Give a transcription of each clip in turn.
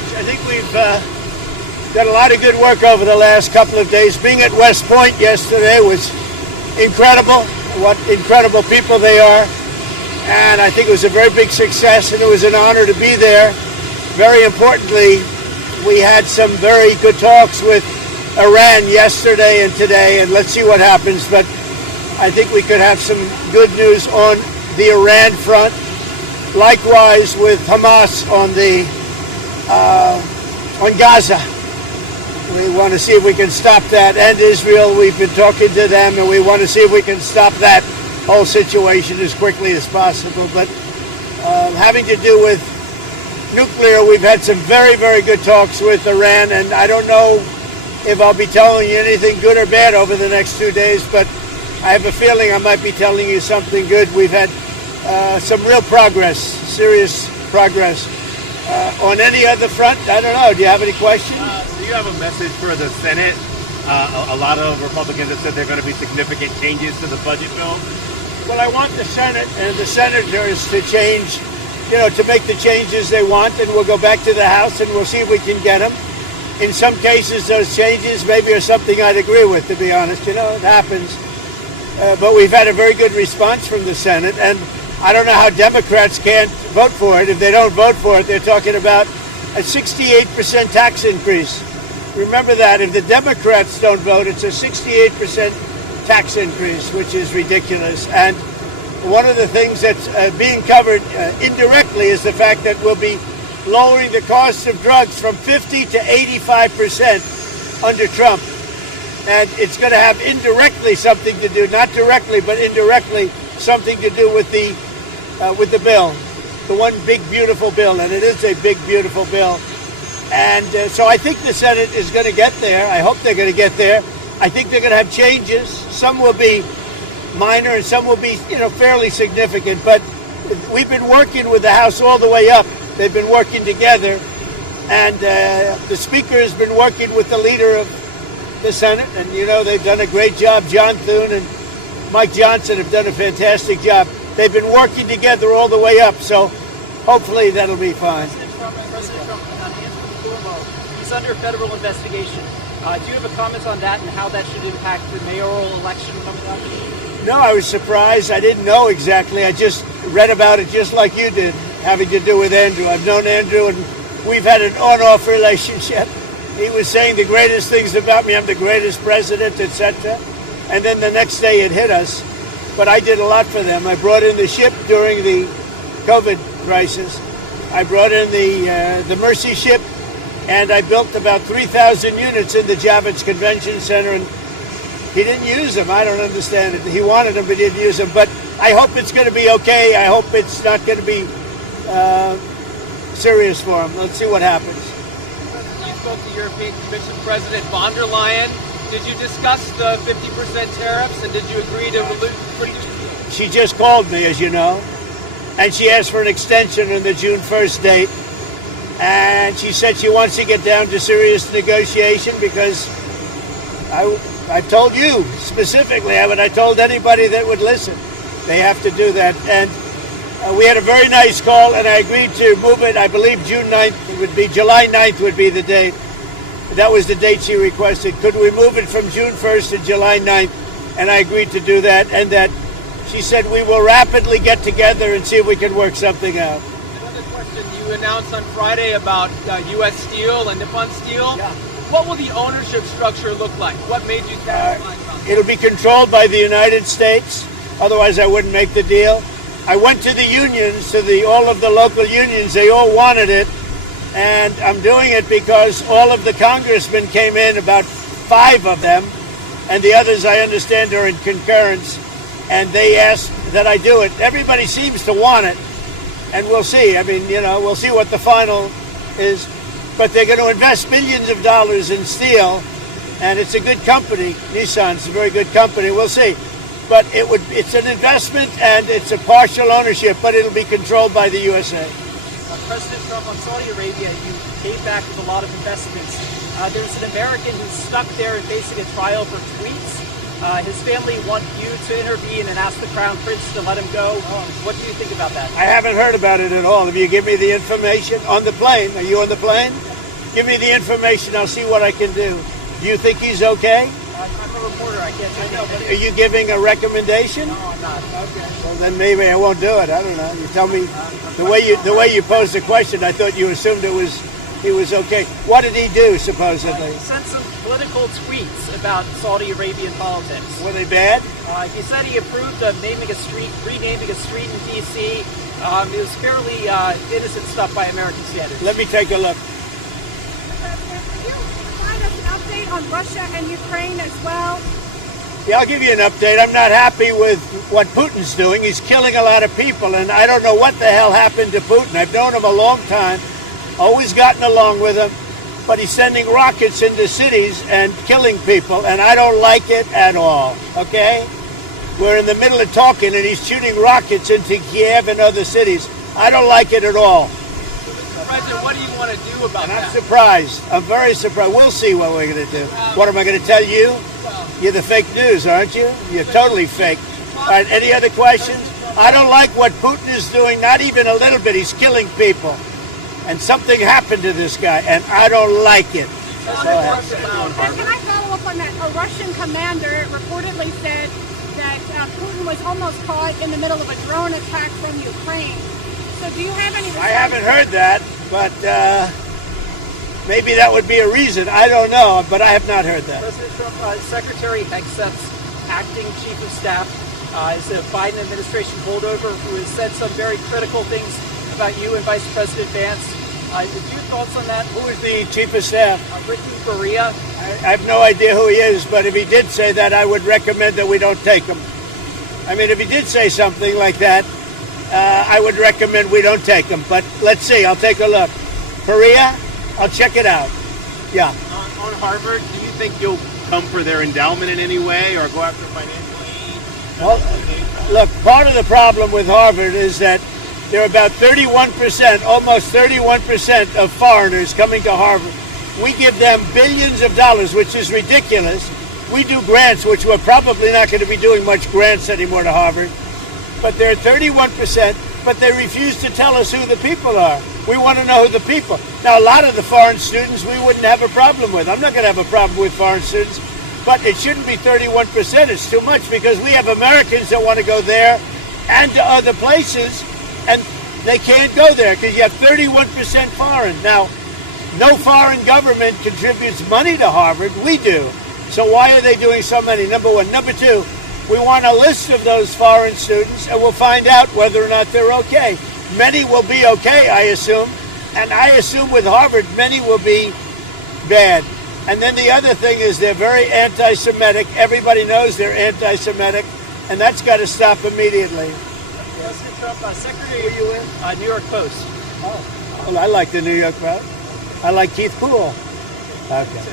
much. I think we've done a lot of good work over the last couple of days. Being at West Point yesterday was incredible. What incredible people they are. And I think it was a very big success, and it was an honor to be there. Very importantly, we had some very good talks with Iran yesterday and today, and let's see what happens. But I think we could have some good news on the Iran front. Likewise with Hamas on Gaza. We want to see if we can stop that. And Israel, we've been talking to them, and we want to see if we can stop that whole situation as quickly as possible. But having to do with nuclear, we've had some very, very good talks with Iran, and I don't know if I'll be telling you anything good or bad over the next 2 days, but I have a feeling I might be telling you something good. We've had some real progress, serious progress. On any other front, I don't know. Do you have any questions? Do you have a message for the Senate? A lot of Republicans have said there are going to be significant changes to the budget bill. Well, I want the Senate and the senators to change, to make the changes they want, and we'll go back to the House and we'll see if we can get them. In some cases, those changes maybe are something I'd agree with, to be honest. It happens. But we've had a very good response from the Senate, and I don't know how Democrats can't vote for it. If they don't vote for it, they're talking about a 68% tax increase. Remember that. If the Democrats don't vote, it's a 68% tax increase, which is ridiculous. And one of the things that's being covered indirectly is the fact that we'll be lowering the cost of drugs from 50 to 85% under Trump. And it's going to have indirectly something to do, not directly, but indirectly something to do with the bill, the one big, beautiful bill. And it is a big, beautiful bill. And so I think the Senate is going to get there. I hope they're going to get there. I think they're going to have changes. Some will be minor and some will be, fairly significant. But we've been working with the House all the way up. They've been working together. And the Speaker has been working with the leader of the Senate. And, they've done a great job. John Thune and Mike Johnson have done a fantastic job. They've been working together all the way up. So hopefully that'll be fine. President Trump, he's under federal investigation. Do you have a comment on that and how that should impact the mayoral election coming up? No, I was surprised. I didn't know exactly. I just read about it just like you did, having to do with Andrew. I've known Andrew, and we've had an on-off relationship. He was saying the greatest things about me. I'm the greatest president, etc. And then the next day it hit us. But I did a lot for them. I brought in the ship during the COVID crisis. I brought in the Mercy ship, and I built about 3,000 units in the Javits Convention Center, and he didn't use them. I don't understand it. He wanted them, but he didn't use them. But I hope it's going to be okay. I hope it's not going to be serious for him. Let's see what happens. You spoke to European Commission President von der Leyen. Did you discuss the 50% tariffs, and did you agree to reduce? She just called me, as you know, and she asked for an extension on the June 1st date. And she said she wants to get down to serious negotiation because I've told you specifically, haven't I told anybody that would listen? They have to do that. And we had a very nice call, and I agreed to move it. I believe June 9th, it would be July 9th would be the date. That was the date she requested. Could we move it from June 1st to July 9th? And I agreed to do that. And that she said we will rapidly get together and see if we can work something out. Another question. You announced on Friday about U.S. Steel and Nippon Steel. Yeah. What will the ownership structure look like? What made you satisfied? It'll be controlled by the United States. Otherwise, I wouldn't make the deal. I went to the unions, to all of the local unions. They all wanted it. And I'm doing it because all of the congressmen came in, about 5 of them, and the others, I understand, are in concurrence. And they asked that I do it. Everybody seems to want it. And we'll see. I mean, we'll see what the final is. But they're going to invest millions of dollars in steel. And it's a good company. Nissan's a very good company. We'll see. But it's an investment, and it's a partial ownership, but it'll be controlled by the USA. President Trump, on Saudi Arabia, you came back with a lot of investments. There was an American who's stuck there and facing a trial for tweets. His family want you to intervene and ask the Crown Prince to let him go. What do you think about that? I haven't heard about it at all. If you give me the information on the plane, are you on the plane? Give me the information. I'll see what I can do. Do you think he's okay? I'm a reporter. I can't tell you. Are you giving a recommendation? No, I'm not. Okay. Well, then maybe I won't do it. I don't know. You tell me the way you posed the question. I thought you assumed he was okay. What did he do supposedly? He sent some political tweets about Saudi Arabian politics. Were they bad? He said he approved of renaming a street in D.C. It was fairly innocent stuff by American standards. Let me take a look. President, can you provide us an update on Russia and Ukraine as well? Yeah, I'll give you an update. I'm not happy with what Putin's doing. He's killing a lot of people, and I don't know what the hell happened to Putin. I've known him a long time, always gotten along with him, but he's sending rockets into cities and killing people, and I don't like it at all, okay? We're in the middle of talking, and he's shooting rockets into Kyiv and other cities. I don't like it at all. Mr. President, what do you want to do about And that? I'm surprised. I'm very surprised. We'll see what we're going to do. What am I going to tell you? You're the fake news, aren't you? You're totally fake. All right, any other questions? I don't like what Putin is doing, not even a little bit. He's killing people. And something happened to this guy, and I don't like it. That's all I have to say. And can I follow up on that? A Russian commander reportedly said that Putin was almost caught in the middle of a drone attack from Ukraine. So do you have any... I haven't heard that, but maybe that would be a reason. I don't know, but I have not heard that. President Trump, Secretary Hegseth's acting chief of staff is a Biden administration holdover who has said some very critical things about you and Vice President Vance. Did you have thoughts on that? Who is the chief of staff? Ricky Faria. I have no idea who he is, but if he did say that, I would recommend that we don't take him. I mean, if he did say something like that, I would recommend we don't take him. But let's see. I'll take a look. Korea, I'll check it out. Yeah. On Harvard, do you think you'll come for their endowment in any way or go after financial aid? Well, look, part of the problem with Harvard is that there are about 31%, almost 31% of foreigners coming to Harvard. We give them billions of dollars, which is ridiculous. We do grants, which we're probably not going to be doing much grants anymore to Harvard. But they're 31%, but they refuse to tell us who the people are. We want to know who the people. Now, a lot of the foreign students we wouldn't have a problem with. I'm not going to have a problem with foreign students, but it shouldn't be 31%. It's too much because we have Americans that want to go there and to other places, and they can't go there because you have 31% foreign. Now, no foreign government contributes money to Harvard. We do. So why are they doing so many? Number one. Number two, we want a list of those foreign students, and we'll find out whether or not they're okay. Many will be okay, I assume, and I assume with Harvard, many will be bad. And then the other thing is they're very anti-Semitic. Everybody knows they're anti-Semitic, and that's got to stop immediately. President Trump, Secretary, are you in? New York Post. Oh, well, I like the New York Post. I like Keith Poole. Okay.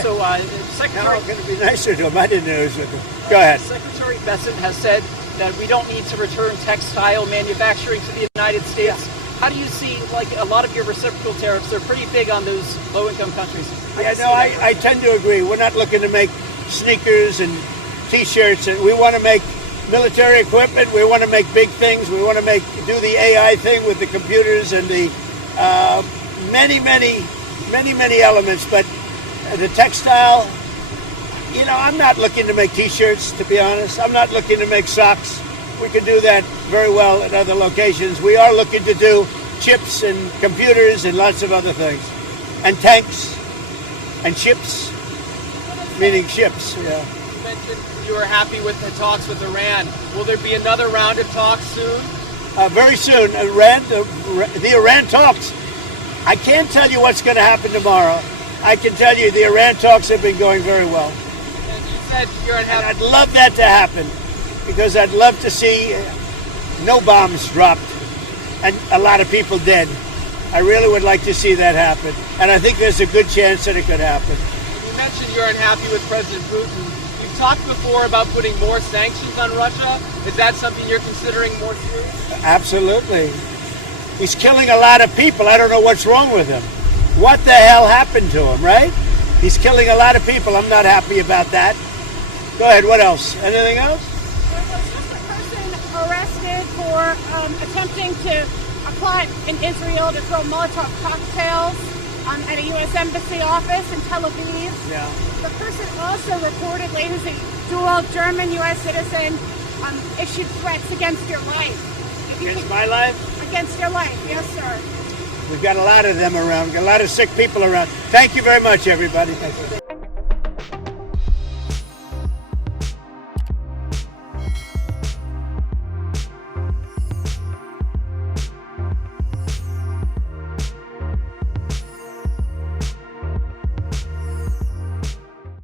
So, Now Secretary... I'm going to be nicer to him. I didn't know he was with him. Go ahead. Secretary Bessent has said that we don't need to return textile manufacturing to the United States. How do you see, like, a lot of your reciprocal tariffs, they're pretty big on those low-income countries. Yeah, no, I tend to agree. We're not looking to make sneakers and T-shirts. And we want to make military equipment. We want to make big things. We want to do the AI thing with the computers and the many elements. But the textile, you know, I'm not looking to make T-shirts, to be honest. I'm not looking to make socks. We can do that very well at other locations. We are looking to do chips and computers and lots of other things. And tanks and ships, meaning ships, yeah. You mentioned you were happy with the talks with Iran. Will there be another round of talks soon? Very soon. The Iran talks, I can't tell you what's going to happen tomorrow. I can tell you the Iran talks have been going very well. And you said you're unhappy. And I'd love that to happen because I'd love to see no bombs dropped and a lot of people dead. I really would like to see that happen. And I think there's a good chance that it could happen. You mentioned you're unhappy with President Putin. You've talked before about putting more sanctions on Russia. Is that something you're considering more seriously? Absolutely. He's killing a lot of people. I don't know what's wrong with him. What the hell happened to him, right? He's killing a lot of people. I'm not happy about that. Go ahead. What else? Anything else? There was just a person arrested for attempting to plot in Israel to throw Molotov cocktails at a U.S. embassy office in Tel Aviv. Yeah. The person also reportedly, who's a dual German-U.S. citizen, issued threats against your life. If you Against could- my life? Against your life, yes, sir. We've got a lot of them around. We've got a lot of sick people around. Thank you very much, everybody. Thank you.